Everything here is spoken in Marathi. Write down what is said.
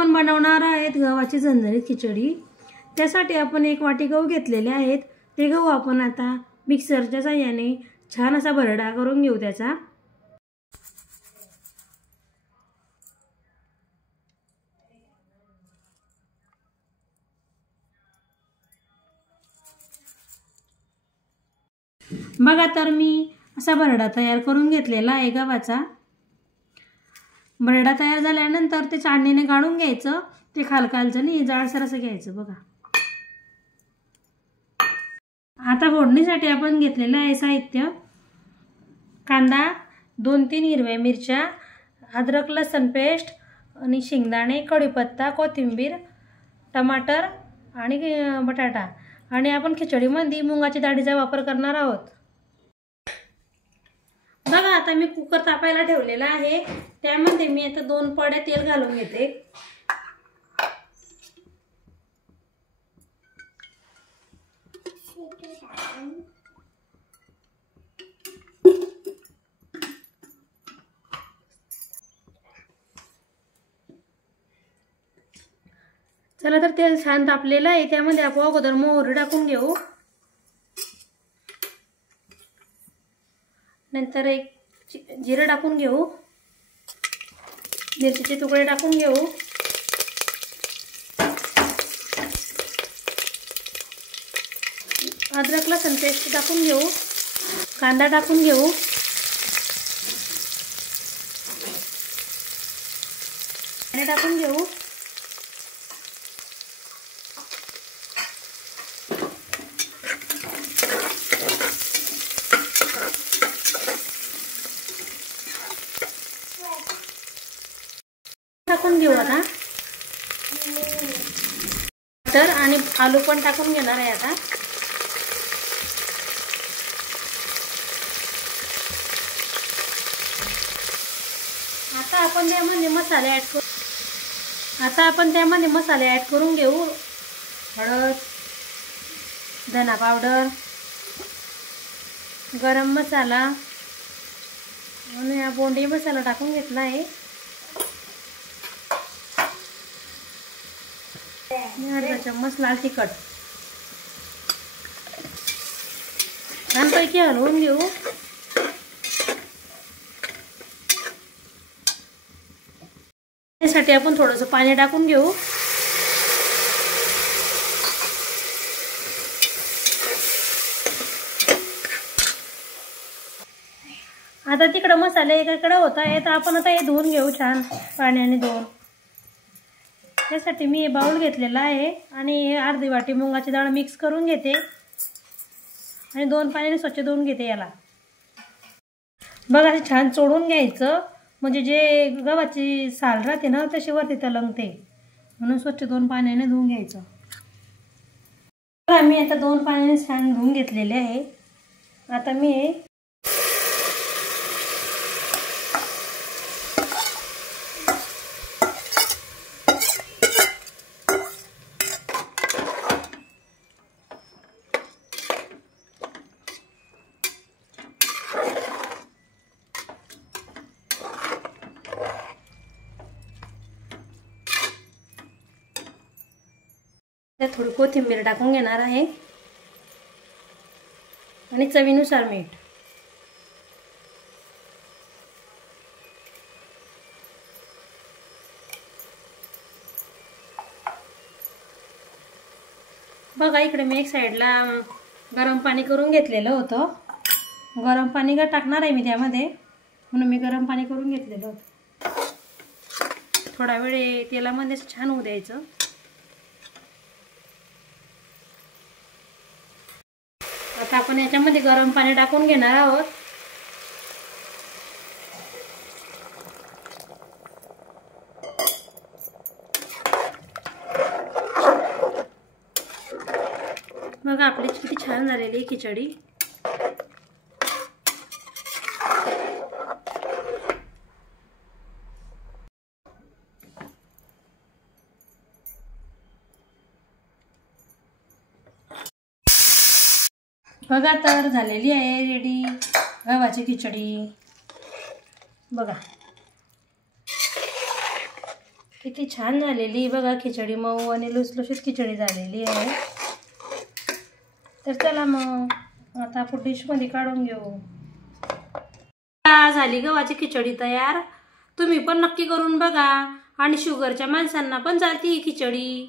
आपण बनवणार आहेत गव्हाची झणझणीत खिचडी। त्यासाठी आपण 1 वाटी गहू घेतलेले आहेत। ते गहू आपण आता मिक्सरच्या साहाय्याने छान असा भरडा करून घेऊ त्याचा। बघा तर मी असा भरडा तयार करून घेतलेला आहे गव्हाचा। भरडा तयार झाल्यानंतर ते चाळणीने गाळून घ्यायचं। ते खालखालचं नाही जाडसर असं घ्यायचं बघा। आता फोडणीसाठी आपण घेतलेलं आहे साहित्य, कांदा, 2-3 हिरव्या मिरच्या, अद्रक लसूण पेस्ट आणि शेंगदाणे, कढीपत्ता, कोथिंबीर, टमाटर आणि बटाटा। आणि आपण खिचडीमध्ये मुगाच्या डाळीचा वापर करणार आहोत। बघा आता मी कुकर तापायला ठेवलेला आहे। त्यामध्ये मी आता 2 पड्या तेल घालून घेते। चला तर तेल छान तापलेलं आहे। त्यामध्ये आपण अगोदर मोहरी टाकून घेऊ, नंतर एक जिरं टाकून घेऊ, मिरचीचे तुकडे टाकून घेऊ, अद्रक लसूण पेस्ट टाकून घेऊ, कांदा टाकून घेऊ, पाणी टाकून घेऊ, टाकून घेऊ आता मटर आणि आलू पण टाकून घेणार आहे आता। आता आपण त्यामध्ये मसाले ऍड करून घेऊ। हळद, धना पावडर, गरम मसाला आणि बोंडी मसाला टाकून घेतला आहे। अर्धा चम्मच लाल तिखट छानपैकी हलवून घेऊ। त्यासाठी आपण थोडंसं पाणी टाकून घेऊ। आता तिकडे मसाले एकाकडे होता आहे, तर आपण आता हे धुवून घेऊ छान पाण्याने धुवून। त्यासाठी मी हे बाउल घेतलेला आहे आणि अर्धी वाटी मुगाची डाळ मिक्स करून घेते आणि 2 पाण्याने स्वच्छ धुवून घेते याला। बघा छान चोळून घ्यायचं, म्हणजे जे गव्हाची साल राहते ना तशी वरती तलंगते, म्हणून स्वच्छ 2 पाण्याने धुवून घ्यायचं। बघा मी आता 2 पाण्याने छान धुवून घेतलेले आहे। आता मी थोडी कोथिंबीर टाकून घेणार आहे आणि चवीनुसार मीठ। बघा इकडे मी एक साईडला गरम पाणी करून घेतलेलं होतं। गरम पाणी टाकणार आहे मी त्यामध्ये, म्हणून मी गरम पाणी करून घेतलेलं होतं। थोडा वेळ तेलामध्ये छान होऊ द्यायचं। आता आपण याच्यामध्ये गरम पाणी टाकून घेणार आहोत। बघा आपली किती छान झालेली खिचडी। बघा तर झालेली आहे रेडी गव्हाची खिचडी। बघा किती छान झालेली बघा खिचडी, मऊ आणि लुसलुशीत खिचडी झालेली आहे. तर चला मग आता आपण डिशमध्ये काढून घेऊ. झाली गव्हाची खिचडी तयार. तुम्ही पण नक्की करून बघा आणि शुगरच्या माणसांना पण चालते ही खिचडी.